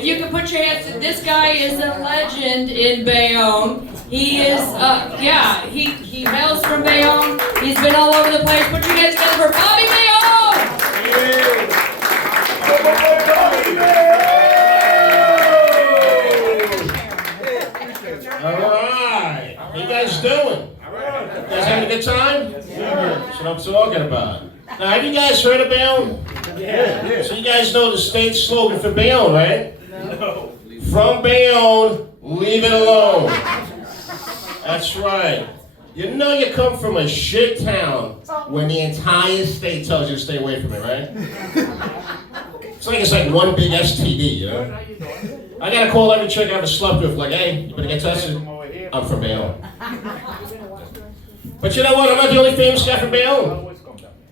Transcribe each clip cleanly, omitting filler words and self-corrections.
If you can put your hands to this guy is a legend in Bayonne. He is, he hails from Bayonne. He's been all over the place. Put your hands together for Bobby Bayonne! All right. How you guys doing? You guys having a good time? That's what I'm talking about. Now, have you guys heard of Bayonne? Yeah. So you guys know the state slogan for Bayonne, right? No. From Bayonne, leave it alone. That's right. You know you come from a shit town when the entire state tells you to stay away from it, right? It's like one big STD, you know? I gotta call every chick I ever slept with, like, hey, you better get tested. I'm from Bayonne. But you know what? I'm not the only famous guy from Bayonne. You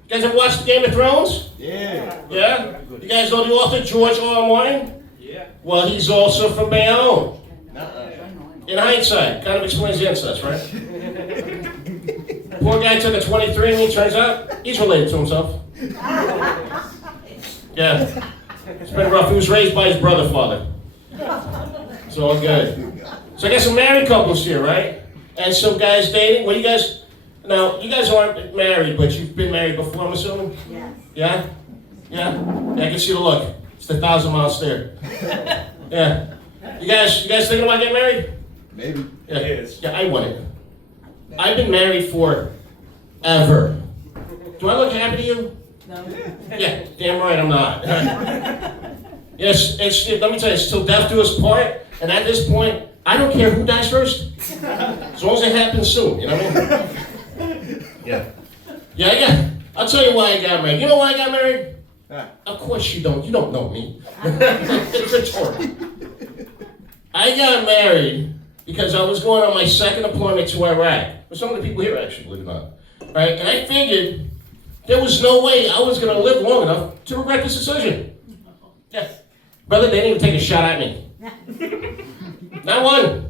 guys ever watched Game of Thrones? Yeah. Yeah? You guys know the author George R.R. Martin? Yeah. Well, he's also from Bayonne. In hindsight, kind of explains the incest, right? Poor guy took a 23 and he turns out he's related to himself. Yeah. It's been rough. He was raised by his brother father. It's all good. So I got some married couples here, right? And some guys dating. Well, you guys aren't married, but you've been married before, I'm assuming? Yes. Yeah? Yeah? Yeah, I can see the look. It's the 1,000-mile stare. Yeah. You guys thinking about getting married? Maybe. Yeah. Yes. Yeah, I want it. I've been married for ever. Do I look happy to you? No. Yeah, damn right I'm not. Yes, let me tell you, it's till death do us part, and at this point, I don't care who dies first. As long as it happens soon, you know what I mean? Yeah. Yeah. I'll tell you why I got married. You know why I got married? Of course you don't. You don't know me. It's rhetorical. I got married because I was going on my second deployment to Iraq. With some of the people here, actually, believe it or not. Right? And I figured there was no way I was going to live long enough to regret this decision. Yeah. Brother, they didn't even take a shot at me. Not one.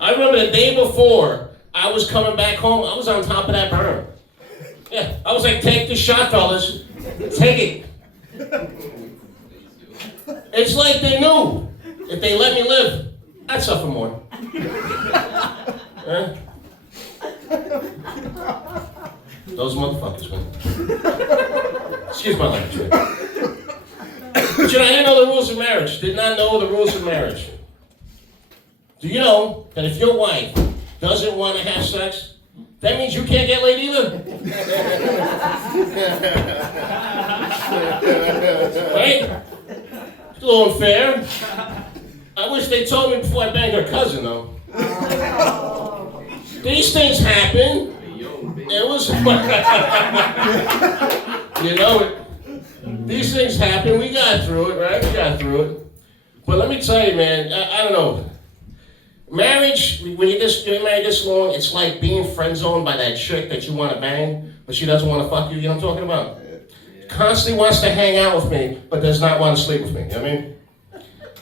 I remember the day before I was coming back home, I was on top of that berm. Yeah, I was like, take the shot, fellas. Take it. It's like they knew if they let me live, I'd suffer more. Yeah? Those motherfuckers, man. Excuse my language, man. But you know, I didn't know the rules of marriage. Did not know the rules of marriage. Do you know that if your wife doesn't want to have sex, that means you can't get laid either? Right? It's a little unfair. I wish they told me before I banged her cousin, though. These things happen. It was, you know it. These things happen. We got through it, right? We got through it. But let me tell you, man, I don't know. Marriage, when you're married this long, it's like being friend-zoned by that chick that you want to bang, but she doesn't want to fuck you. You know what I'm talking about? Constantly wants to hang out with me, but does not want to sleep with me. You know what I mean?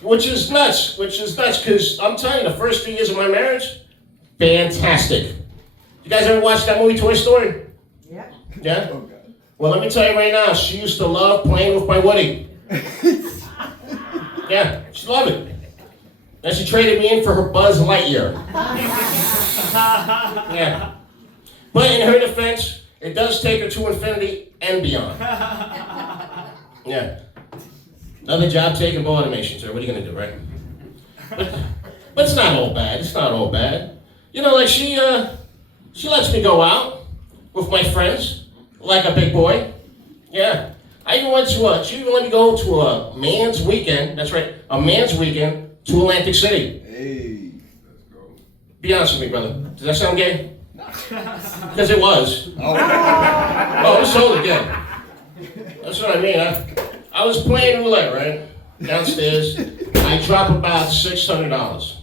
Which is nuts, because I'm telling you, the first 3 years of my marriage, fantastic. You guys ever watch that movie, Toy Story? Yeah. Yeah? Well, let me tell you right now, she used to love playing with my Woody. Yeah, she loved it. And she traded me in for her Buzz Lightyear. Yeah. But in her defense, it does take her to infinity and beyond. Yeah. Another job taken by automation, sir. What are you going to do, right? But it's not all bad. It's not all bad. You know, like she lets me go out with my friends like a big boy. Yeah. She even let me go to a man's weekend. That's right. A man's weekend. To Atlantic City. Hey, let's go. Be honest with me, brother. Does that sound gay? Because it was. Oh, it was totally gay. That's what I mean. I was playing roulette, right? Downstairs. I drop about $600.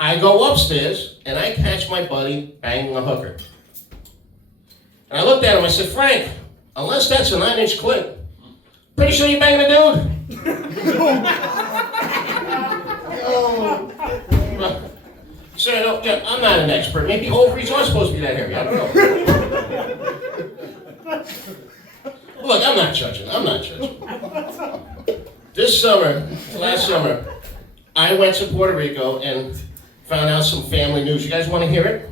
I go upstairs, and I catch my buddy banging a hooker. And I looked at him, I said, Frank, unless that's a 9-inch clip, pretty sure you're banging a dude? So, yeah, I'm not an expert. Maybe ovaries are supposed to be that hairy. I don't know. Look, I'm not judging. last summer, I went to Puerto Rico and found out some family news. You guys want to hear it?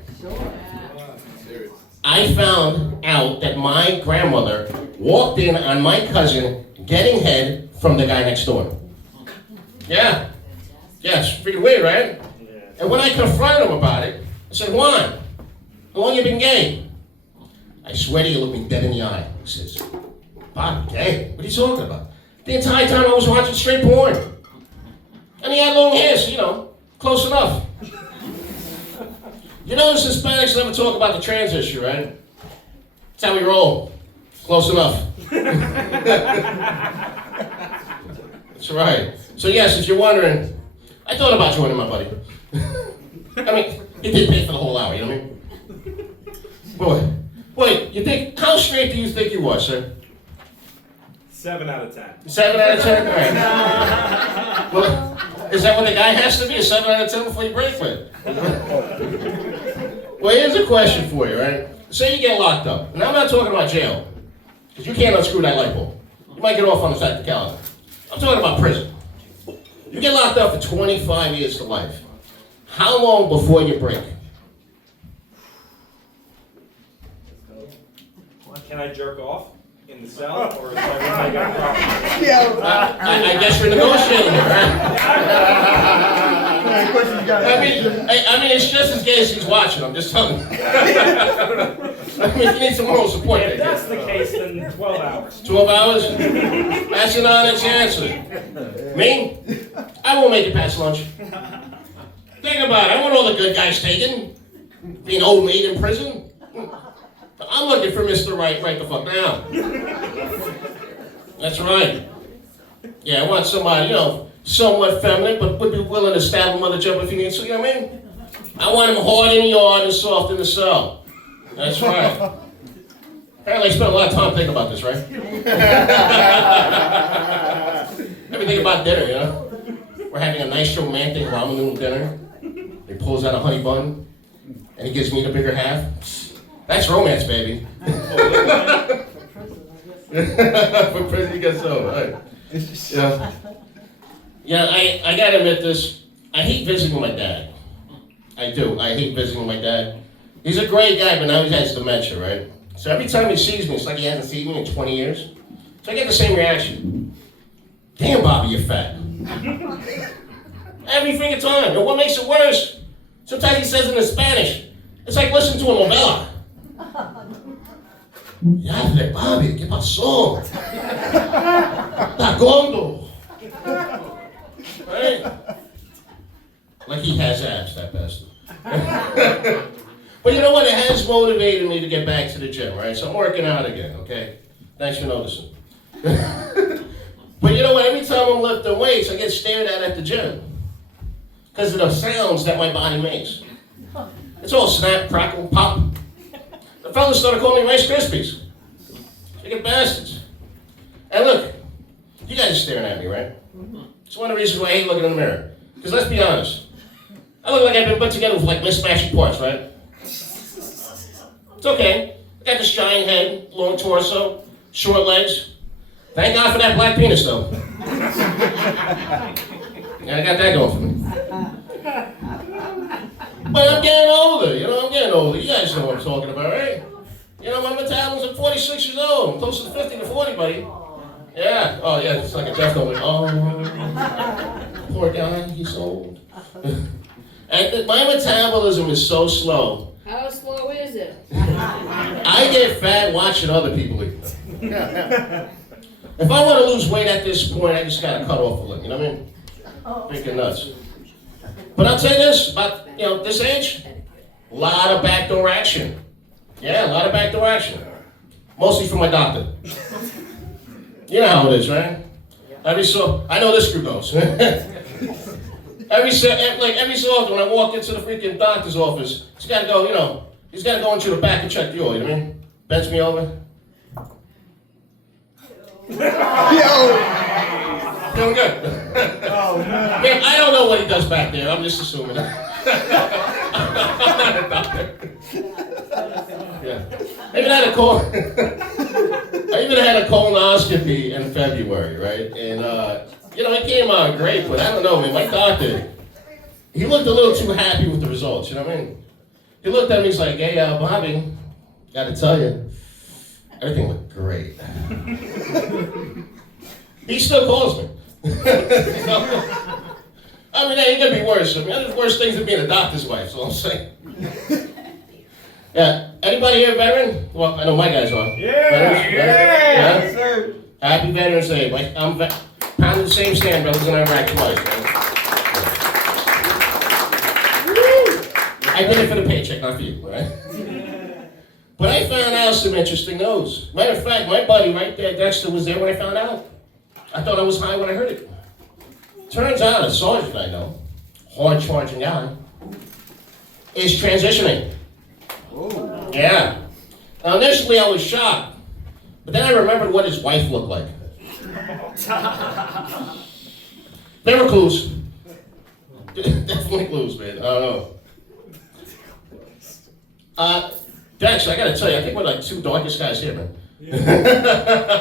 I found out that my grandmother walked in on my cousin getting head from the guy next door. Yeah. Yes, pretty weird, right? And when I confronted him about it, I said, Juan, how long you been gay? I swear to you, looked me dead in the eye. He says, Bob, gay? What are you talking about? The entire time I was watching straight porn. And he had long hair, so, you know, close enough. You notice Hispanics never talk about the trans issue, right? That's how we roll. Close enough. That's right. So yes, if you're wondering, I thought about joining my buddy. I mean, he did pay for the whole hour, you know what I mean? Boy, you think, how straight do you think you was, sir? 7 out of 10. 7 out of 10? All right. Well, is that what the guy has to be, a 7 out of 10 before you break with? Well, here's a question for you, right? Say you get locked up. And I'm not talking about jail, because you can't unscrew that light bulb. You might get off on the technicality. I'm talking about prison. You get locked up for 25 years to life. How long before you break? Can I jerk off in the cell, or is I got property? I guess you're negotiating it, right? I mean, it's just as gay as he's watching. I'm just telling you. I mean, you need some moral support. If that's the case, then 12 hours. 12 hours? That's an honest answer. Me? I won't make it past lunch. Think about it. I want all the good guys taken. Being old maid in prison. I'm looking for Mr. Right the fuck now. That's right. Yeah, I want somebody, you know, somewhat feminine, but would be willing to stab a mother jump if he needs to, you know what I mean? I want him hard in the yard and soft in the cell. That's right. Apparently I spent a lot of time thinking about this, right? Ever think about dinner, you know? We're having a nice romantic ramen noodle dinner. He pulls out a honey bun, and he gives me the bigger half. That's romance, baby. For prison, you get so, right? Yeah, I gotta admit this. I hate visiting my dad. I do. I hate visiting my dad. He's a great guy, but now he has dementia, right? So every time he sees me, it's like he hasn't seen me in 20 years. So I get the same reaction. Damn, Bobby, you're fat. Every freaking time. And what makes it worse? Sometimes he says it in Spanish. It's like listening to a novela. Yadle, Bobby, ¿qué pasó? Está gordo. Right? Like he has abs, that bastard. But you know what? It has motivated me to get back to the gym, right? So I'm working out again, okay? Thanks for noticing. But you know what? Every time I'm lifting weights, I get stared at the gym. Because of the sounds that my body makes. It's all snap, crackle, pop. The fellas started calling me Rice Krispies. Chicken bastards. And look, you guys are staring at me, right? It's one of the reasons why I hate looking in the mirror. Because let's be honest, I look like I've been put together with like mismatched parts, right? It's okay. I got this giant head, long torso, short legs. Thank God for that black penis, though. Yeah, I got that going for me. But I'm getting older, you know, I'm getting older. You guys know what I'm talking about, right? You know, my metabolism, I'm 46 years old. I'm close to 50 to 40, buddy. Yeah. Oh, yeah, it's like a death note. Oh, poor guy, he's old. And my metabolism is so slow. How slow is it? I get fat watching other people eat. If I want to lose weight at this point, I just got to cut off a little, you know what I mean? Freaking nuts. But I'll tell you this, about, you know, this age, a lot of backdoor action. Yeah, a lot of backdoor action. Mostly from my doctor. You know how it is, right? I know this group goes. every so often when I walk into the freaking doctor's office, he's got to go, you know, he's got to go into the back and check the oil, you know what I mean? Bends me over. Doing good. Oh, man. Man, I don't know what he does back there. I'm just assuming. I'm not a doctor. Yeah. I even had a colonoscopy in February, right? And It came out great, but I don't know, man. My doctor, he looked a little too happy with the results, you know what I mean? He looked at me, he's like, hey, Bobby, gotta tell you, everything looked great. He still calls me. I mean, hey, it could be worse. I mean, there's worse things than being a doctor's wife, so I'm saying. Yeah, anybody here a veteran? Well, I know my guys are. Yeah. Sir. Happy Veterans Day. I'm pounding the same stand, brothers in Iraq twice. Man. I did it for the paycheck, not for you, right? But I found out some interesting news. Matter of fact, my buddy right there, Dexter, was there when I found out. I thought I was high when I heard it. Turns out a sergeant I know, hard-charging guy, is transitioning. Whoa. Yeah. Now initially I was shocked, but then I remembered what his wife looked like. There were clues. Definitely clues, man. I don't know. Dex, I gotta tell you, I think we're like two darkest guys here, man.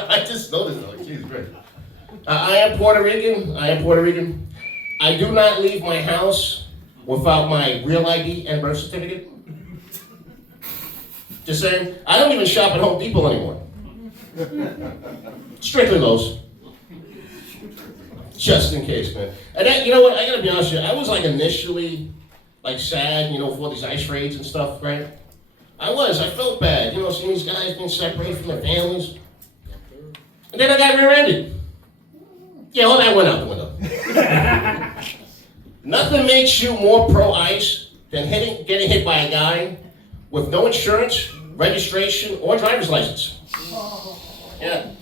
I just noticed that. Like, Jesus Christ. I am Puerto Rican. I do not leave my house without my real ID and birth certificate. Just saying. I don't even shop at Home Depot anymore. Strictly those. Just in case, man. And then, you know what? I gotta be honest with you. I was like initially like sad, for these ICE raids and stuff, right? I felt bad, seeing these guys being separated from their families. And then I got rear-ended. Yeah, all that went out the window. Nothing makes you more pro-ICE than getting hit by a guy with no insurance, registration, or driver's license. Yeah.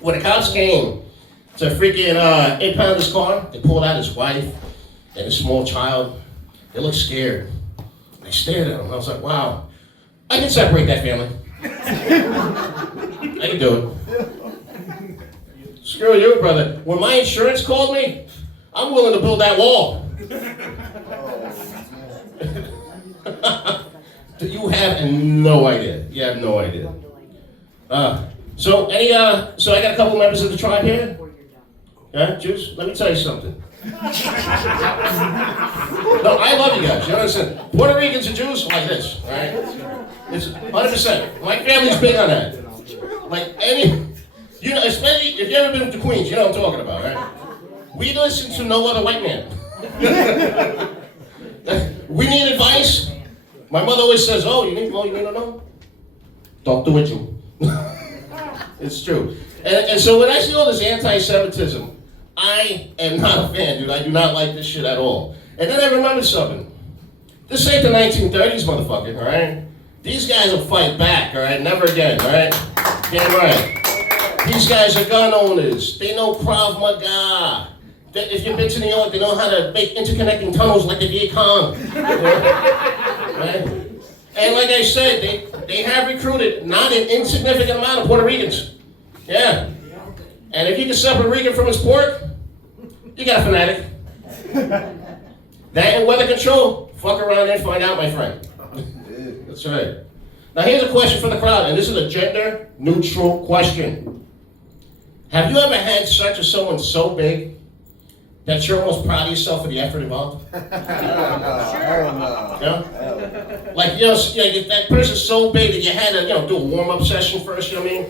When the cops came to freaking impound his car, they pulled out his wife and his small child. They looked scared. I stared at him. I was like, wow, I can separate that family. I can do it. Screw you, brother. When my insurance called me, I'm willing to build that wall. You have no idea. You have no idea. So I got a couple members of the tribe here. Yeah, Juice? Let me tell you something. No, I love you guys. You understand? Puerto Ricans and Jews like this, right? It's 100%. My family's big on that. Like especially if you've ever been to Queens, you know what I'm talking about, right? We listen to no other white man. We need advice. My mother always says, "Oh, you need to know? Don't do it, Jew." It's true. And so when I see all this anti-Semitism, I am not a fan, dude. I do not like this shit at all. And then I remembered something. This ain't the 1930s, motherfucker, all right? These guys will fight back, all right? Never again, all right? Damn right. These guys are gun owners. They know Krav Maga. If you've been to New York, they know how to make interconnecting tunnels like the Viet Cong. Right? And like I said, they have recruited not an insignificant amount of Puerto Ricans. Yeah. And if you can separate Rican from his pork, you got a fanatic. That and weather control, fuck around and find out, my friend. That's right. Now here's a question for the crowd, and this is a gender-neutral question. Have you ever had sex with someone so big that you're almost proud of yourself for the effort involved? Yeah? Like, that person's so big that you had to, do a warm-up session first, you know what I mean?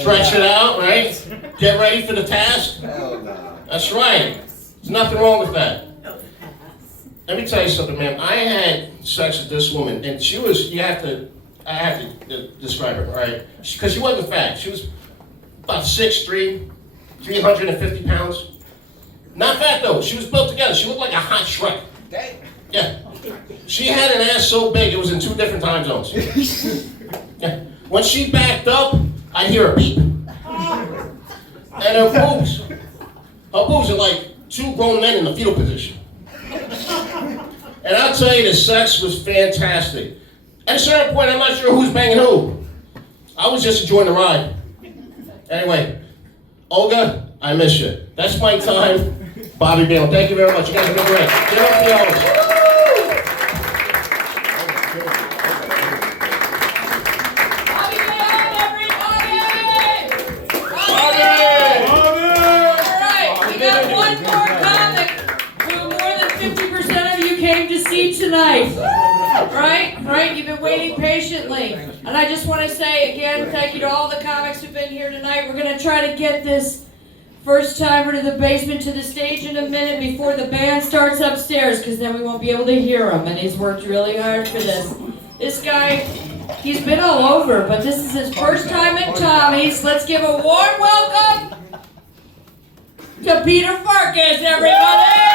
Stretch it out, right? Get ready for the task. That's right. There's nothing wrong with that. Let me tell you something, man. I had sex with this woman, and she was, I have to describe her, all right? Because she wasn't fat. She was about 6'3", 350 pounds. Not fat, though. She was built together. She looked like a hot Shrek. Yeah. She had an ass so big, it was in 2 different time zones. Yeah. When she backed up, I'd hear a beep. And her boobs are like 2 grown men in the fetal position. And I'll tell you, the sex was fantastic. At a certain point, I'm not sure who's banging who. I was just enjoying the ride. Anyway, Olga, I miss you. That's my time. Bobby Bale, thank you very much. You guys have been great. Get up for yours. Bobby Bale, everybody! Bobby! tonight. Right? You've been waiting patiently. And I just want to say again, thank you to all the comics who've been here tonight. We're going to try to get this first timer to the basement to the stage in a minute before the band starts upstairs, because then we won't be able to hear him. And he's worked really hard for this. This guy, he's been all over, but this is his first time at Tommy's. Let's give a warm welcome to Peter Farkas, everybody!